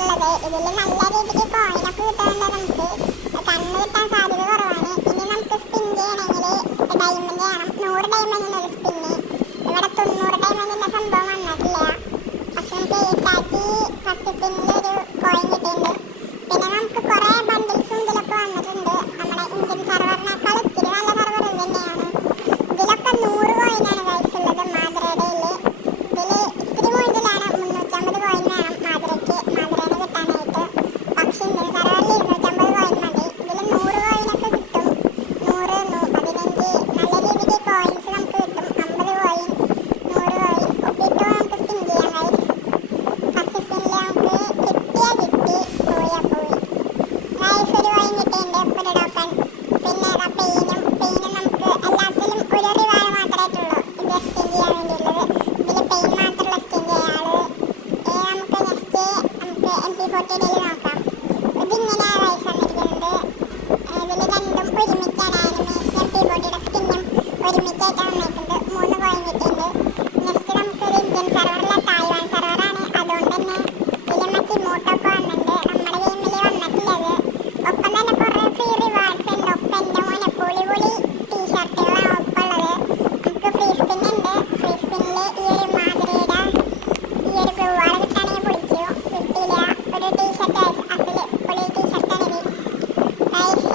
വന്നിട്ടുള്ളത്. ഇതിൽ നല്ല രീതിക്ക് കോയിനൊക്കെ കിട്ടുന്നുണ്ട്. നമുക്ക് കണ്ണ് കിട്ടാൻ സാധ്യത കുറവാണ്. ഇനി നമുക്ക് സ്പിൻ ചെയ്യണമെങ്കിൽ ഡയമണ്ട് ചെയ്യണം. 100 ഡയമണ്ടിന് ഒരു സ്പിന്ന്. ഇവിടെ 90 ഡയമണ്ടിൻ്റെ സംഭവം വന്നിട്ടില്ല. പക്ഷെ നമുക്ക് ഇറ്റാച്ചി ഫസ്റ്റ് സ്പിന്നിൽ ഒരു കോയിൻ കിട്ടിയിട്ടുണ്ട്. പിന്നെ നമുക്ക് കുറേ ബണ്ടിൽസും ഇതിലൊക്കെ വന്നിട്ടുണ്ട്. നമ്മുടെ ഇന്ത്യൻ സെർവറിനേക്കാൾ ഇത്തിരി നല്ല സെർവർ ഇത് തന്നെയാണ്. ഇതിലൊക്കെ 100 കോയിനാണ് ഗൈസ് ഉള്ളത്. മാതിരയുടെയിൽ ഇതിൽ ഇത്തിരി കൂടുതലാണ്. 350 കോയിൻ വേണം മാതിരേനെ കിട്ടാനായിട്ട്. പക്ഷെ ഇന്ത്യൻ സെർവറിൽ 250 കോയിൻ മതി. ഇതിൽ 100 കോയിനൊക്കെ കിട്ടും. 100, 15 നല്ല രീതിക്ക് കോയിൻസ് നമുക്ക് കിട്ടും. 50 കോയിൻ, 100 കോയിൻ ഒപ്പിട്ട് നമുക്ക് സ്പിൻ ചെയ്യാം ഗൈസ്. ഫസ്റ്റ് സ്പിന്നിൽ നമുക്ക് കിട്ടിയാൽ കിട്ടി, പോയാൽ പോയി. ഗൈസ് ഒരു കോയിൻ കിട്ടിയിട്ടുണ്ട്, ഒരു ടോക്കൺ. പിന്നെ പെയിനും നമുക്ക് എല്ലാത്തിലും ഒരു റിവാർഡ് മാത്രമായിട്ടുള്ളൂ ഇത് എക്സ്ചേഞ്ച് ചെയ്യാൻ വേണ്ടിയുള്ളത്. ഇതിൽ പെയിൻ മാത്രമുള്ള എക്സ്ചേഞ്ച് ചെയ്യാള്. നമുക്ക് നെക്സ്റ്റ് നമുക്ക് MP40 നോക്കാം. ഇതിങ്ങനെയാണ് ഗൈസ് വന്നിരിക്കുന്നത്. ഇതിൽ രണ്ടും ഒരുമിച്ചാണ്. ആനിമേഷൻ MP40യുടെ സ്കിന്നും ഒരുമിച്ചായിട്ടാണ് വന്നിരിക്കുന്നത്. 3 കോയിൻ കിട്ടിയിട്ടുണ്ട്. നെക്സ്റ്റ് നമുക്കൊരു ഇന്ത്യൻ സെർവറിലെ തായ്വാൻ സെർവറാണ്. അതുകൊണ്ട് തന്നെ ഇതിൽ മറ്റ് ഇമോട്ടൊക്കെ വന്നിട്ടുണ്ട്. നമ്മുടെ ഗെയിമിൽ വന്നിട്ടില്ല അത്. ഒപ്പം തന്നെ കുറേ ഫ്രീ റിവാർഡ്സ് ഉണ്ട്. ഒപ്പം എൻ്റെ മോനെ പൊളി ടീഷർട്ടുകളാണ് ഒപ്പം ഉള്ളത്. നമുക്ക് ഫ്രീ സ്പിൻ ഉണ്ട്. ഫ്രീ സ്പിന്നിൽ ഈ ഒരു മാതിരിയുടെ ഈ ഒരു ബ്ലൂ വാൾ കിട്ടാണെങ്കിൽ പൊളിച്ചു. കിട്ടിയില്ല. ഒരു ടീഷർട്ട് അതിൽ പൊളി ടീഷർട്ടാണ് ഇത്.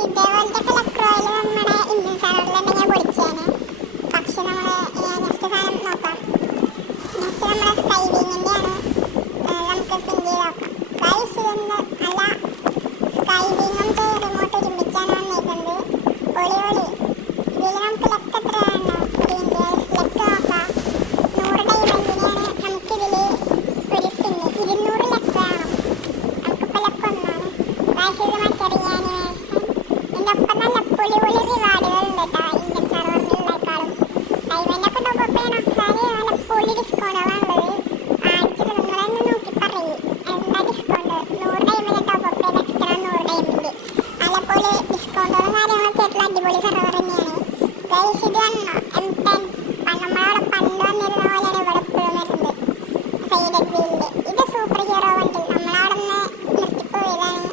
ഇതേപോലത്തെ കളക്രോയിൽ നമ്മുടെ ഇന്ത്യൻ സെർവറിലുണ്ടെങ്കിൽ പൊളിച്ചേനെ. പക്ഷെ നമ്മൾ നെക്സ്റ്റ് സാധനം നോക്കാം. നെക്സ്റ്റ് നമ്മുടെ സ്കൈവിങ്ങിൻ്റെ ആണ്. നമുക്ക് സ്പിൻ ചെയ്ത് നോക്കാം. ഗൈസ് ഇതൊന്ന് നല്ല സ്കൈവിങ്ങും റിമോട്ട് ഒരുമിച്ചാണ് വന്നിരിക്കുന്നത്. പൊളി ഇതിൽ നമുക്ക് ലെക്ക് എത്ര വേണം? ലെക്ക് നോക്കാം. 100 ഡയമണ്ടിനാണ് നമുക്കിതിൽ ഒരു സ്പിന്ന്. 200 ലെക്ക് വേണം. നമുക്കിപ്പോൾ ലെക്ക് ഒന്നാണ്. ഗൈസ് ഇത് മറ്റൊരു ആനിമേഷൻ. ഇതിൻ്റെ ഒപ്പം നല്ല പൊളി റിവാർഡുകൾ ഉണ്ട് കേട്ടോ. ഇന്ത്യൻ സെർവറിലുള്ളേക്കാളും ഡയമണ്ടൊക്കെ ടോപ്പ് ചെയ്യണം. നല്ല പൊളി ഡിസ്കൗണ്ടുകളാണുള്ളത്. ആഴ്ചയിൽ നിങ്ങളെന്നെ നോക്കി പറയും എന്താ ഡിസ്കൗണ്ട്. 100 ഡയമണ്ട് ടോപ്പ് ചെയ്ത് എക്സ്ട്രാ 100 ഡയമണ്ട്. നല്ല പോലെ ഡിസ്കൗണ്ടുകളും കാര്യങ്ങളൊക്കെ ആയിട്ടുള്ള അടിപൊളി സെർവർ തന്നെയാണ് ഗൈസ്. ഇത് വന്നോ M10 നമ്മളവിടെ പണ്ട് വന്നിരുന്ന പോലെയാണ് ഇവിടെ എപ്പോഴും വരുന്നത്. ഫെയ്ഡഡ് വീലിൽ ഇത് സൂപ്പർ ഹീറോ വണ്ടി. നമ്മളവിടെ നിന്ന് നിർത്തിപ്പോയതാണ്.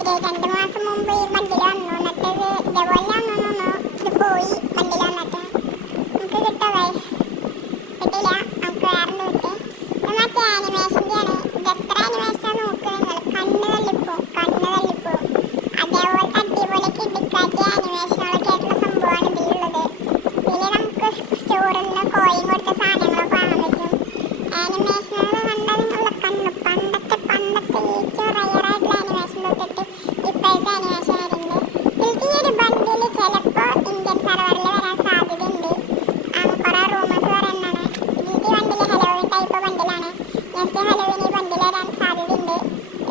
ഇത് 2 മാസം മുമ്പ് ഈ വണ്ടിയിൽ വന്നു. എന്നിട്ട് ഇത് ഇതേപോലെ വന്നു. ഇത് പോയി വണ്ടിയിൽ വന്നിട്ട് നമുക്ക് കിട്ടോ ഗൈസ്? കിട്ടില്ല. നമുക്ക് വേറെ കിട്ടി. ഇത് മറ്റേ ആനിമേഷൻ്റെ ആണ്. ഇത് എത്ര ആനിമേഷനാണ് നോക്കുക നിങ്ങൾ. കണ്ണ് തള്ളിപ്പോവും. അതേപോലത്തെ അടിപൊളി കിടിക്കാറ്റ് ആനിമേഷനുകളൊക്കെ ആയിട്ടുള്ള സംഭവമാണ് ഇതിലുള്ളത്. ഇതിൽ നമുക്ക് സ്റ്റോറിൽ നിന്ന് കോയിൻ കൊടുത്ത സാധനങ്ങളൊക്കെ വാങ്ങാൻ പറ്റും. ആനിമേഷനുകൾ കണ്ടാൽ നിങ്ങളുടെ കണ്ണ് പണ്ടത്തെ ഏറ്റവും റയറായിട്ടുള്ള ആനിമേഷൻ തൊട്ടിട്ട് ഇപ്പോഴത്തെ ആനിമേഷൻ വരുന്നുണ്ട്. ഇതിൽ ഈ ഒരു ബണ്ടിൽ ചിലപ്പോൾ ഇന്ത്യൻ സെർവറിൽ വരാൻ സാധ്യതയുണ്ട്. കുറേ റൂമേഴ്സ് പറയുന്നതാണ്. ഈ ബണ്ടിൽ ഹലോവിൻ ടൈപ്പ് ബണ്ടിലാണ്. നെക്സ്റ്റ് ഹലോവിൻ ഈ ബണ്ടിൽ വരാൻ സാധ്യതയുണ്ട്.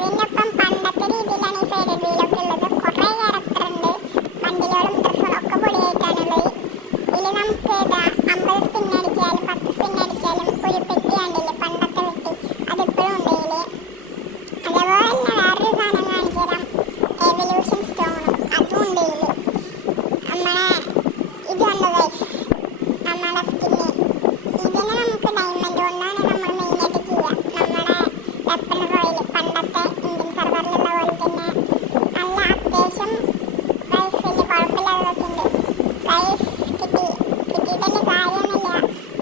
ഇതിനൊപ്പം പണ്ടത്തെ രീതിയിലാണ് ഈ ഫെയ്ഡഡ് വീലൊക്കെ ഉള്ളത്. കുറേ ക്യാരക്ടർ ഉണ്ട്. ബണ്ടിലുകളും ഡ്രസ്സുകളും ഒക്കെ പൊളിയായിട്ടാണുള്ളത്. ഇതിൽ നമുക്ക് 50 സ്പിൻ അടിച്ചാലും 10 സ്പിൻ അടിച്ചാലും ഒരു പെട്ടി കണ്ടില്ലേ, പണ്ടത്തെ പെട്ടി, അതിപ്പോഴും ഉണ്ട് ഇതിൽ. അതേപോലെ തന്നെ വേറൊരു സാധനം കാണിച്ചു തരാം. എവല്യൂഷൻ സ്റ്റോണും അതും ഉണ്ട് ഇതിൽ. നമ്മളെ ഇത് കണ്ടു ഗൈസ്, നമ്മുടെ സ്കിന്ന്. ഇതിന് നമുക്ക് ഡയമണ്ട് കൊണ്ടാണ് നമ്മൾ മെയിനായിട്ട് ചെയ്യുക. നമ്മുടെ വെപ്പൺ റോയിൽ പണ്ടത്തെ ഇന്ത്യൻ സെർവറിലുള്ള പോലെ തന്നെ നല്ല അത്യാവശ്യം ഗൈസ് വലിയ കുഴപ്പമില്ലാത്തതൊക്കെ ഉണ്ട്. ഗൈസ് കിട്ടിയിട്ടല്ലേ കാര്യമൊന്നുമില്ല.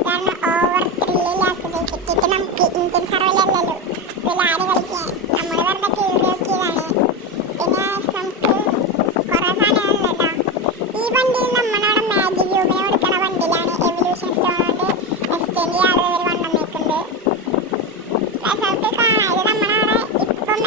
കാരണം ഓവർ ത്രില്ലില്ലാത്തത് കിട്ടിയിട്ട് നമുക്ക് ഇന്ത്യൻ സെർവറിലല്ലല്ലോ ഇതിലാര് കളിക്കാൻ. നമ്മൾ വെറുതെ കീറി നോക്കിയതാണ്. പിന്നെ നമുക്ക് കുറേ സാധനങ്ങളുണ്ട് കേട്ടോ. ഈ വണ്ടിയിൽ നമ്മളവിടെ മാജിക് ക്യൂബിന് കൊടുക്കണ വണ്ടിയിലാണ് എവല്യൂഷൻ സ്റ്റോൺ കൊണ്ട് എക്സ്ചേഞ്ച് ചെയ്യാതെ ഒരു വണ്ണം വെക്കുന്നത്. റിസൾട്ട് കാണാം. ഇത് നമ്മളവിടെ ഇപ്പം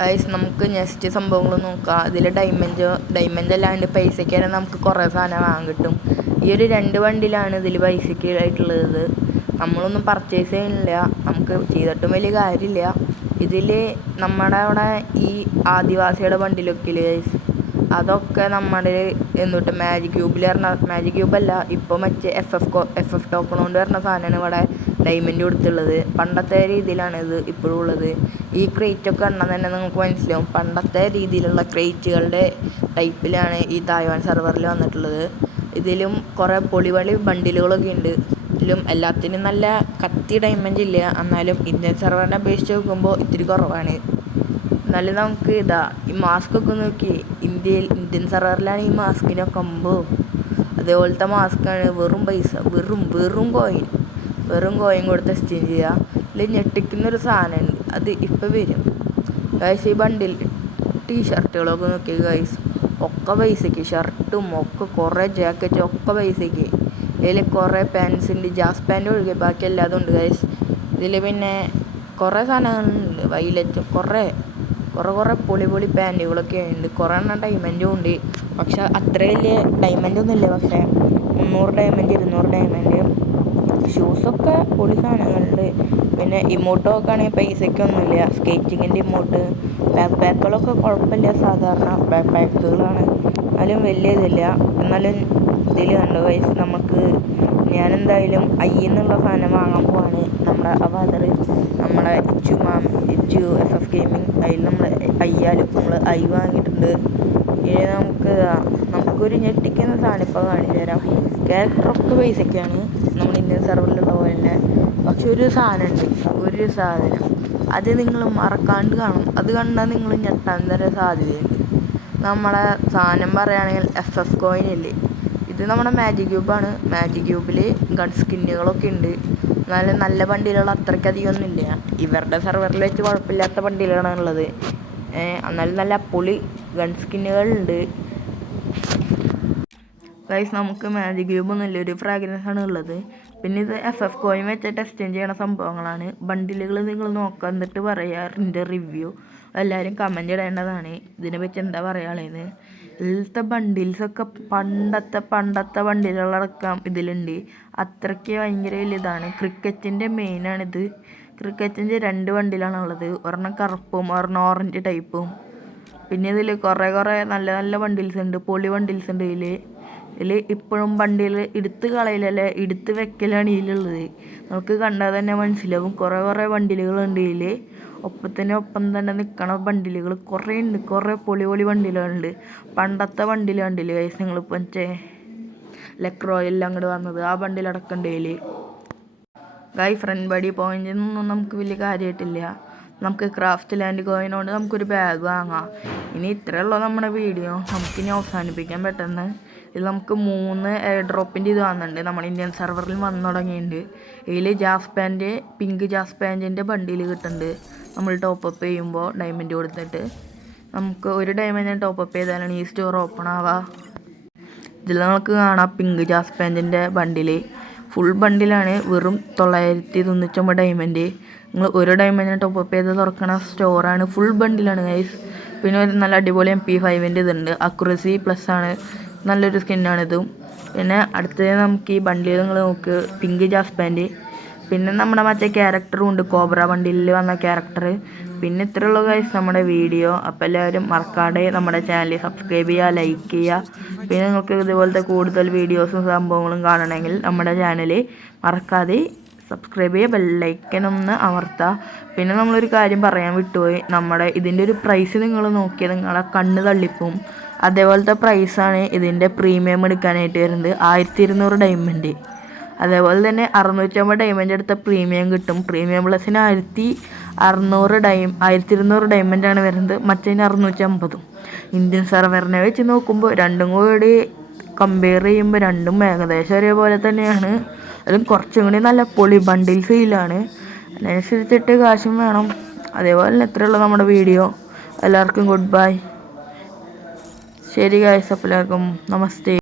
ഗൈസ് നമുക്ക് നെക്സ്റ്റ് സംഭവങ്ങൾ നോക്കാം. ഇതിൽ ഡയമണ്ട് അല്ലാണ്ട് പൈസയ്ക്കാണ് നമുക്ക് കുറേ സാധനം വാങ്ങാൻ കിട്ടും. ഈ ഒരു 2 വണ്ടിയിലാണ് ഇതിൽ പൈസയ്ക്ക് ആയിട്ടുള്ളത്. നമ്മളൊന്നും പർച്ചേസ് ചെയ്യുന്നില്ല, നമുക്ക് ചെയ്തിട്ടും വലിയ കാര്യമില്ല. ഇതിൽ നമ്മുടെ അവിടെ ഈ ആദിവാസിയുടെ ബണ്ടിലൊക്കെ ഇല്ലേ ഗൈസ്, അതൊക്കെ നമ്മുടെ എന്നിട്ട് മാജിക് ക്യൂബല്ല, ഇപ്പോൾ മറ്റേ FF ടോക്കൺ കൊണ്ട് വരുന്ന സാധനമാണ് ഇവിടെ ഡയമണ്ട് കൊടുത്തുള്ളത്. പണ്ടത്തെ രീതിയിലാണ് ഇത് ഇപ്പോഴും ഉള്ളത്. ഈ ക്രേറ്റൊക്കെ കണ്ടാൽ തന്നെ നിങ്ങൾക്ക് മനസ്സിലാവും, പണ്ടത്തെ രീതിയിലുള്ള ക്രേറ്റുകളുടെ ടൈപ്പിലാണ് ഈ തായ്വാൻ സെർവറിൽ വന്നിട്ടുള്ളത്. ഇതിലും കുറേ പൊളിവളി ബണ്ടിലുകളൊക്കെ ഉണ്ട്. ഇതിലും എല്ലാത്തിനും നല്ല കത്തി ഡയമണ്ട് ഇല്ല, എന്നാലും ഇന്ത്യൻ സെർവറിനെ അപേക്ഷിച്ച് നോക്കുമ്പോൾ ഇത്തിരി കുറവാണ്. എന്നാലും നമുക്ക് ഈ മാസ്കൊക്കെ നോക്കി, ഇന്ത്യൻ സെർവറിലാണ് ഈ മാസ്കിനൊക്കെ അതേപോലത്തെ മാസ്കാണ്. വെറും പൈസ, വെറും കോയിൻ കൊടുത്ത് എക്സ്ചേഞ്ച് ചെയ്യുക. അതിൽ ഞെട്ടിക്കുന്നൊരു സാധനമുണ്ട്, അത് ഇപ്പോൾ വരും ഗൈസ്. ഈ ബണ്ടിൽ ടീഷർട്ടുകളൊക്കെ നോക്കി ഗൈസ്, ഒക്കെ പൈസയ്ക്ക്. ഷർട്ടും ഒക്കെ കുറേ ജാക്കറ്റും ഒക്കെ പൈസയ്ക്ക്. ഇതിൽ കുറേ പാൻസ് ഉണ്ട്, ജാസ് പാൻറ് ഒഴികെ ബാക്കി എല്ലാതും ഉണ്ട് ഗൈസ്. ഇതിൽ പിന്നെ കുറേ സാധനങ്ങളുണ്ട്, വൈലറ്റും കുറേ പൊളി പാൻറ്റുകളൊക്കെ ഉണ്ട്. കുറേ എണ്ണം ഡയമണ്ടും ഉണ്ട്, പക്ഷെ അത്ര വലിയ ഡയമണ്ടൊന്നും ഇല്ല. പക്ഷേ 300 ഡയമണ്ട് 200 ഡയമണ്ട്. ഷൂസൊക്കെ പൊളി സാധനങ്ങളുണ്ട്. പിന്നെ ഇമോട്ടൊക്കെ ആണെങ്കിൽ പൈസയ്ക്കൊന്നുമില്ല. സ്കേറ്റിങ്ങിൻ്റെ ഇമോട്ട്, ബാക്ക് പാക്കുകളൊക്കെ കുഴപ്പമില്ല, സാധാരണ ബാക്ക് പാക്കുകളാണ്, എന്നാലും വലിയ ഇതില്ല. എന്നാലും ഇതിൽ കണ്ടു ഗൈസ്, ഞാനെന്തായാലും എന്നുള്ള സാധനം വാങ്ങാൻ പോവാണ്. നമ്മുടെ അവതർ നമ്മുടെ FF ഗെയിമിങ്, അതിൽ നമ്മൾ അയ്യാലും നമ്മൾ വാങ്ങിയിട്ടുണ്ട്. ഇനി നമുക്കൊരു ഞെട്ടിക്കുന്ന സാധനം ഇപ്പോൾ കാണിച്ചു തരാം. ക്യാരക്ടറൊക്കെ പൈസയ്ക്കാണ് നമ്മൾ ഇന്ത്യൻ സെർവറിലുള്ള പോലെ തന്നെ. പക്ഷെ ഒരു സാധനം അത് നിങ്ങൾ മറക്കാണ്ട് കാണും. അത് കണ്ടാൽ നിങ്ങൾ ഞെട്ടാൻ തരാൻ സാധ്യതയുണ്ട്. നമ്മളെ സാധനം പറയുകയാണെങ്കിൽ FF കോയിൻ ഇല്ലേ, ഇത് നമ്മുടെ മാജിക് ക്യൂബാണ്. മാജിക് ക്യൂബിൽ ഗൺ സ്കിന്നുകളൊക്കെ ഉണ്ട്, എന്നാലും നല്ല ബണ്ടിലുകൾ അത്രയ്ക്കധികം ഒന്നുമില്ല. ഇവരുടെ സെർവറിൽ വെച്ച് കുഴപ്പമില്ലാത്ത ബണ്ടിലുകളാണ് ഉള്ളത്. എന്നാലും നല്ല പൊളി ഗൺ സ്കിന്നുകളുണ്ട് ഗൈസ്. നമുക്ക് മാജിക് ക്യൂബൊന്നുമില്ല, ഒരു ഫ്രാഗ്രൻസാണ് ഉള്ളത്. പിന്നെ ഇത് FF കോയിൻ വെച്ചിട്ട് എക്സ്ചേഞ്ച് ചെയ്യണ സംഭവങ്ങളാണ്. ബണ്ടിലുകൾ നിങ്ങൾ നോക്കുക, എന്നിട്ട് പറയാറിൻ്റെ റിവ്യൂ എല്ലാവരും കമൻ്റ് ഇടേണ്ടതാണ്. ഇതിനെ പറ്റി എന്താ പറയുകയാണെന്ന്. ഇതിലത്തെ ബണ്ടിൽസൊക്കെ പണ്ടത്തെ ബണ്ടിലുകളടക്കം ഇതിലുണ്ട്. അത്രയ്ക്ക് ഭയങ്കര വലിയതാണ്. ക്രിക്കറ്റിൻ്റെ മെയിനാണിത്. ക്രിക്കറ്റിൻ്റെ 2 ബണ്ടിലാണുള്ളത്, ഒരെണ്ണം കറുപ്പും ഒരെണ്ണം ഓറഞ്ച് ടൈപ്പും. പിന്നെ ഇതിൽ കുറേ നല്ല ബണ്ടിൽസ് ഉണ്ട്, പൊളി ബണ്ടിൽസ് ഉണ്ട്. ഇതിൽ ഇപ്പോഴും ബണ്ടിൽ എടുത്ത് കളയില്ലല്ലേ, എടുത്ത് വെക്കലാണ് ഇതിലുള്ളത്. നമുക്ക് കണ്ടാൽ തന്നെ മനസ്സിലാവും. കുറേ ബണ്ടിലുകളുണ്ട് ഇതിൽ. ഒപ്പം തന്നെ നിൽക്കണ ബണ്ടിലുകൾ കുറേ ഉണ്ട്. കുറേ പൊളി ബണ്ടിലുകളുണ്ട്. പണ്ടത്തെ ബണ്ടിൽ കണ്ടില്ല ഗൈസ് നിങ്ങളിപ്പോൾ, മറ്റേ ലെക്രോയെല്ലാം അങ്ങോട്ട് വന്നത്, ആ ബണ്ടിലടക്കമുണ്ട് ഇതിൽ. ഫ്രണ്ട് ബഡി പോയിൻ്റിനൊന്നും നമുക്ക് വലിയ കാര്യമായിട്ടില്ല. നമുക്ക് ക്രാഫ്റ്റ് ലാൻഡ് കോയിനോട് നമുക്കൊരു ബാഗ് വാങ്ങാം. ഇനി ഇത്രയുള്ളൂ നമ്മുടെ വീഡിയോ. നമുക്കിനി അവസാനിപ്പിക്കാൻ പെട്ടെന്ന്. ഇതിൽ നമുക്ക് 3 എയർ ഡ്രോപ്പിൻ്റെ ഇത് വന്നിട്ടുണ്ട്. നമ്മൾ ഇന്ത്യൻ സെർവറിൽ വന്നു തുടങ്ങിയിട്ടുണ്ട്. ഇതിൽ പിങ്ക് ജാസ് പാൻറ്റിൻ്റെ ബണ്ടിൽ കിട്ടുന്നുണ്ട്. നമ്മൾ ടോപ്പപ്പ് ചെയ്യുമ്പോൾ ഡയമണ്ട് കൊടുത്തിട്ട് നമുക്ക് 1 ഡയമണ്ട് ടോപ്പപ്പ് ചെയ്താലാണ് ഈ സ്റ്റോർ ഓപ്പൺ ആവുക. ഇതിൽ നമുക്ക് കാണാം പിങ്ക് ജാസ് പാൻറ്റിൻ്റെ ബണ്ടിൽ ഫുൾ ബണ്ടിലാണ്. വെറും 999 ഡയമണ്ട്. നിങ്ങൾ 1 ഡയമണ്ട് ടോപ്പപ്പ് ചെയ്ത് തുറക്കണ സ്റ്റോറാണ്. Full ബണ്ടിലാണ് guys. പിന്നെ ഒരു നല്ല അടിപൊളി MP5ൻ്റെ ഇതുണ്ട്, അക്യുറസി പ്ലസ് ആണ്, നല്ലൊരു സ്കിന്നാണിതും. പിന്നെ അടുത്തത് നമുക്ക് ഈ ബണ്ടിൽ നിങ്ങൾ നോക്ക്, പിങ്ക് ജാസ് പാൻറ്റ്. പിന്നെ നമ്മുടെ മറ്റേ ക്യാരക്ടറും ഉണ്ട്, കോബ്ര ബണ്ടിലിൽ വന്ന ക്യാരക്ടർ. പിന്നെ ഇത്രയുള്ള ഗൈസ് നമ്മുടെ വീഡിയോ. അപ്പോൾ എല്ലാവരും മറക്കാതെ നമ്മുടെ ചാനൽ സബ്സ്ക്രൈബ് ചെയ്യുക, ലൈക്ക് ചെയ്യുക. പിന്നെ നിങ്ങൾക്ക് ഇതുപോലത്തെ കൂടുതൽ വീഡിയോസും സംഭവങ്ങളും കാണണമെങ്കിൽ നമ്മുടെ ചാനൽ മറക്കാതെ സബ്സ്ക്രൈബ് ചെയ്യുക, ബെല്ലൈക്കനൊന്ന് അമർത്തുക. പിന്നെ നമ്മളൊരു കാര്യം പറയാൻ വിട്ടുപോയി, നമ്മുടെ ഇതിൻ്റെ ഒരു പ്രൈസ് നിങ്ങൾ നോക്കിയാൽ നിങ്ങളെ കണ്ണ് തള്ളിപ്പോവും. അതേപോലത്തെ പ്രൈസാണ് ഇതിൻ്റെ പ്രീമിയം എടുക്കാനായിട്ട് വരുന്നത്, 1200 ഡയമണ്ട്. അതേപോലെ തന്നെ 650 ഡയമണ്ട് എടുത്ത പ്രീമിയം കിട്ടും. പ്രീമിയം പ്ലസിന് 1200 ഡയമണ്ടാണ് വരുന്നത്, മറ്റേതിന് 650. ഇന്ത്യൻ സെർവറിനെ വെച്ച് നോക്കുമ്പോൾ രണ്ടും കൂടി കമ്പയർ ചെയ്യുമ്പോൾ രണ്ടും ഏകദേശം ഒരേപോലെ തന്നെയാണ്. അതിലും കുറച്ചും കൂടി നല്ല പൊളി ബണ്ടിൽ സെയിലാണ്. അതിനനുസരിച്ചിട്ട് കാശും വേണം. അതേപോലെ തന്നെ ഇത്രയുള്ള നമ്മുടെ വീഡിയോ. എല്ലാവർക്കും ഗുഡ് ബൈ. ശരി ഗൈസ്, എല്ലാവർക്കും നമസ്തേ.